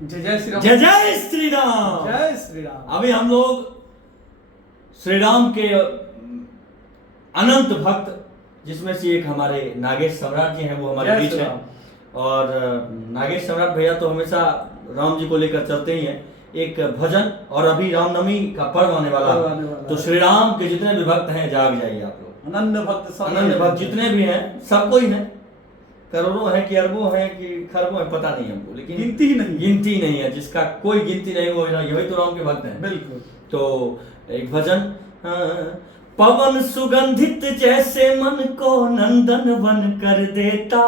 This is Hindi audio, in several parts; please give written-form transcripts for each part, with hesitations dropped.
जय जय श्री राम। जय जय श्री राम। जय श्री राम। अभी हम लोग श्री राम के अनंत भक्त, जिसमें से एक हमारे नागेश सम्राट जी हैं, वो हमारे बीच हैं। और नागेश सम्राट भैया तो हमेशा राम जी को लेकर चलते ही हैं। एक भजन, और अभी रामनवमी का पर्व आने वाला है, तो श्री राम के जितने भी भक्त हैं जाग जाइए आप लोग। अनन्य भक्त, अनन्य भक्त जितने भी हैं, सबको ही हैं, करोड़ों हैं कि अरबों हैं कि खरबों हैं, पता नहीं हमको, लेकिन गिनती नहीं है। जिसका कोई गिनती नहीं, वो यही तो राम के भक्त हैं। बिल्कुल। तो एक भजन, पवन सुगंधित जैसे मन को नंदन वन कर देता,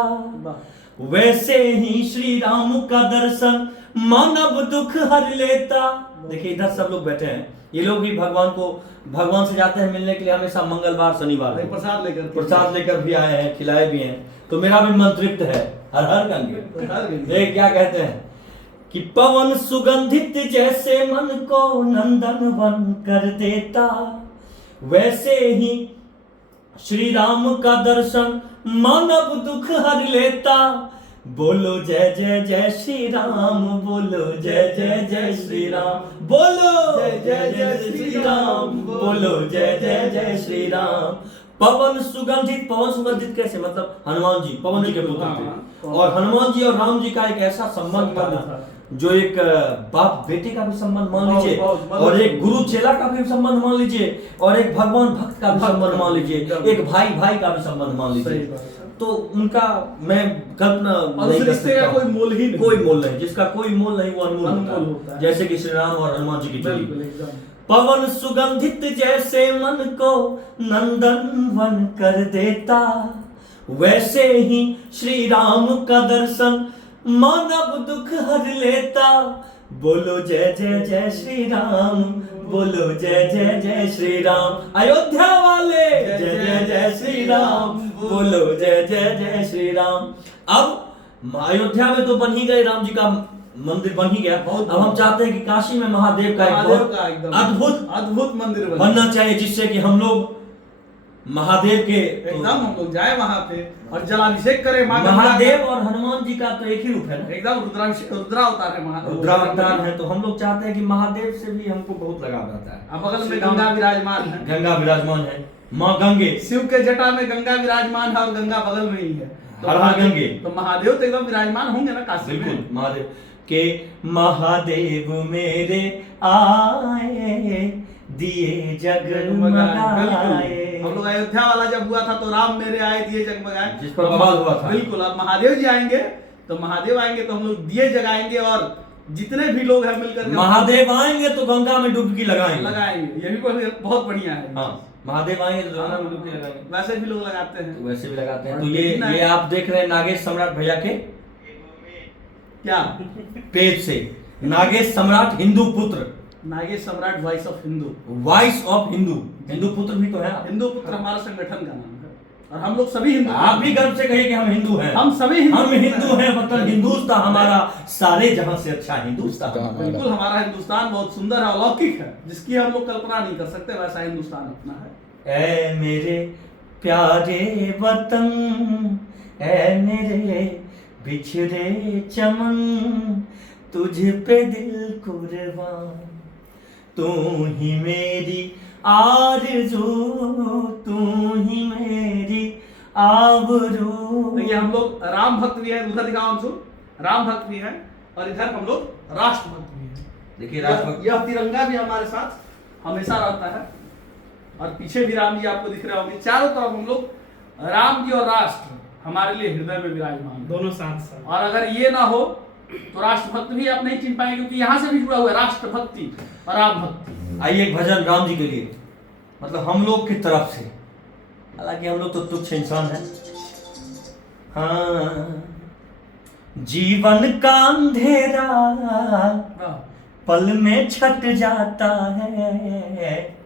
वैसे ही श्री राम का दर्शन मानव दुख हर लेता। देखिए इधर सब लोग बैठे हैं, ये लोग भी भगवान से जाते हैं मिलने के लिए, हमेशा मंगलवार शनिवार प्रसाद लेकर भी आए हैं, खिलाए भी हैं। तो मेरा भी मन तृप्त है। हर हर गंगे। देख क्या कहते हैं कि पवन सुगंधित जैसे मन को नंदन वन कर देता, वैसे ही श्री राम का दर्शन मानव दुख हर लेता। बोलो जय जय जय श्री राम, बोलो जय जय जय श्री राम, बोलो जय जय जय श्री राम, बोलो जय जय जय श्री राम। पवन सुगंधित कैसे, मतलब हनुमान जी पवन जी के पुत्र थे, और हनुमान जी और राम जी का एक ऐसा संबंध था जो एक बाप बेटे का भी संबंध मान लीजिए, और एक गुरु चेला का भी संबंध मान लीजिए, और एक भगवान भक्त का भी संबंध मान लीजिए, एक भाई भाई का भी संबंध मान लीजिए। तो उनका मैं कल्पना नहीं कर सकता, कोई मोल नहीं, जिसका कोई मोल नहीं वो अनमोल होता है। जैसे कि श्री राम और हनुमान जी की जोड़ी। पवन सुगंधित जैसे मन को नंदन वन कर देता, वैसे ही श्री राम का दर्शन मानव दुख हर लेता। बोलो जय जय जय श्री राम, बोलो जय जय जय श्री राम। अयोध्या वाले जय जय जय श्री राम, बोलो जय जय जय श्री राम। अब अयोध्या में तो बन ही गए, राम जी का मंदिर बन ही गया। अब हम चाहते हैं कि काशी में महादेव का एक अद्भुत मंदिर बनना चाहिए, जिससे कि हम लोग महादेव के एकदम हम लोग जाए वहां पे और जलाभिषेक करें। महादेव और हनुमान जी का तो एक ही रूप है ना, एकदम रुद्रावतार है, रुद्रावतार है। तो हम लोग चाहते हैं कि महादेव से भी हमको बहुत लगाव रहता है। अब बगल में गंगा विराजमान है, माँ गंगे, शिव के जटा में गंगा विराजमान है और गंगा बगल में ही है। तो हर हर गंगे, तो महादेव तो एकदम विराजमान होंगे ना काशी में। बिल्कुल। महादेव के महादेव मेरे आए, दिए जगमगाए। हम लोग अयोध्या वाला जब हुआ था तो राम मेरे आए दिए जगमगाए, जिस पर बवाल हुआ था। बिल्कुल। अब महादेव जी आएंगे तो हम लोग दिए जगाएंगे, और जितने भी लोग हैं मिलकर महादेव आएंगे तो गंगा में डुबकी लगाएंगे। ये भी बहुत बढ़िया है। हाँ, महादेव आएंगे तो गंगा में डुबकी लगाएंगे। वैसे भी लोग लगाते हैं, तो वैसे भी लगाते हैं। तो ये आप देख रहे हैं नागेश सम्राट भैया के क्या पेज से, नागेश सम्राट हिंदू पुत्र, नागेश सम्राट वॉइस ऑफ हिंदू। हिंदू पुत्र भी तो है। हिंदू पुत्र हमारा संगठन का नाम है, और हम लोग सभी हिंदू। आप भी गर्व से कहिए कि हम हिंदू हैं। हम सभी हम हिंदू हैं, मतलब हिंदुस्तान हमारा सारे जहां से अच्छा हिंदुस्तान। बिल्कुल, हमारा हिंदुस्तान बहुत सुंदर है, अलौकिक है, जिसकी हम लोग कल्पना नहीं कर सकते, वैसा हिंदुस्तान अपना है। ऐ मेरे प्यारे वतन, ऐ मेरे बिछड़े चमन, तुझ पे दिल कुर्बान, तू ही मेरी आरज़ू, तू ही मेरी आबरू। देखिए हम लोग राम भक्त भी हैं, उधर दिखाओ हमको, राम भक्त भी हैं, और इधर हम लोग राष्ट्र भक्त भी हैं। देखिए राष्ट्र, यह तिरंगा भी हमारे साथ हमेशा रहता है, और पीछे भी राम जी आपको दिख रहे होंगे। चारों तरफ हम लोग राम जी और राष्ट्र हमारे लिए हृदय में विराजमान, दोनों साथ। और अगर ये ना हो तो राष्ट्रभक्त भी आप नहीं चिन्ह पाएंगे, क्योंकि यहाँ से भी जुड़ा हुआ है राष्ट्रभक्ति और राम भक्ति। आइए एक भजन राम जी के लिए, मतलब हम लोग की तरफ से, हालांकि हम लोग तो तुच्छ इंसान हैं। हाँ, जीवन का अंधेरा पल में छट जाता है,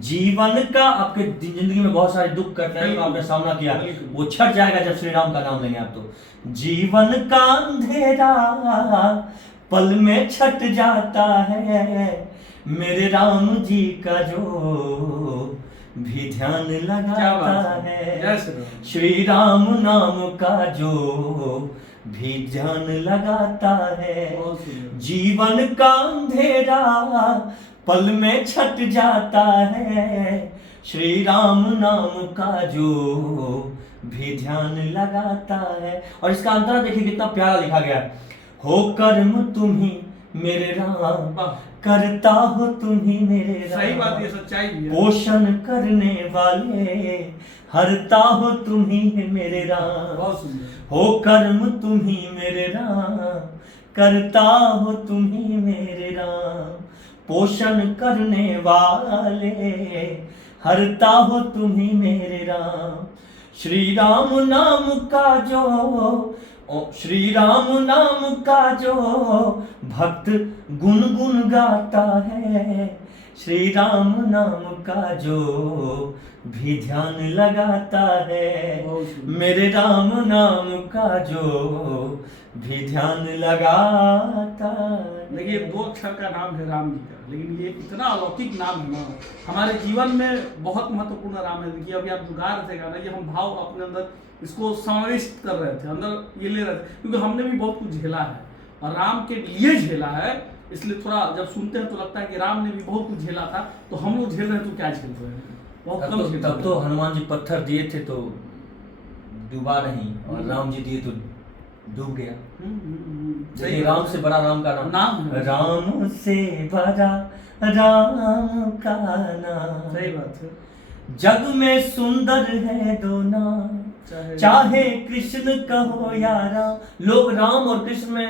जीवन का आपके जिंदगी में बहुत सारे दुख कठिनाइयों का आपने सामना किया, वो छट जाएगा जब श्री राम का नाम लेंगे आप। तो जीवन का अंधेरा पल में छट जाता है, मेरे राम जी का जो भी ध्यान लगाता है, श्री राम नाम का जो भी ध्यान लगाता है। बहुत सुंदर। जीवन का अंधेरा पल में छट जाता है, श्री राम नाम का जो भी ध्यान लगाता है। और इसका अंतरा देखिए कितना प्यारा लिखा गया है। हो कर्म तुम्ही मेरे राम, वाह, करता हो तुम्ही मेरे राम। सही बात, ये सच्चाई भी है। पोषण करने वाले हरता हो तुम्ही मेरे राम। बहुत सुंदर। हो कर्म तुम्ही मेरे राम, करता हो तुम्ही मेरे राम। पोषण करने वाले हरता हो तुम्ही मेरे राम। श्री राम नाम का जो श्री राम नाम का जो भक्त गुनगुन गाता है, श्री राम नाम का जो भी ध्यान लगाता है, बहुत सुंदर। मेरे राम नाम का जो भी ध्यान लगाता है। देखिए, 2 अक्षर का नाम है राम जी का, लेकिन ये इतना अलौकिक नाम है ना, हमारे जीवन में बहुत महत्वपूर्ण नाम है। देखिए, अभी आप जो गा रहे थे गाना, ये हम भाव अपने अंदर इसको समाविष्ट कर रहे थे, अंदर ये ले रहे थे, क्योंकि हमने भी बहुत कुछ झेला है और राम के लिए झेला है। इसलिए थोड़ा जब सुनते हैं तो लगता है कि राम ने भी बहुत कुछ झेला था, तो हम लोग झेल रहे हैं तो क्या झेल रहे हैं, बहुत कम झेल रहे तब तो हनुमान जी पत्थर दिए थे तो डूबा नहीं, और राम जी दिए तो डूब गया। सही राम से बड़ा राम का नाम है। राम से बड़ा राम का नाम। सही बात है। जग में सुंदर है दो नाम, चाहे कृष्ण कहो या राम। लोग राम और कृष्ण में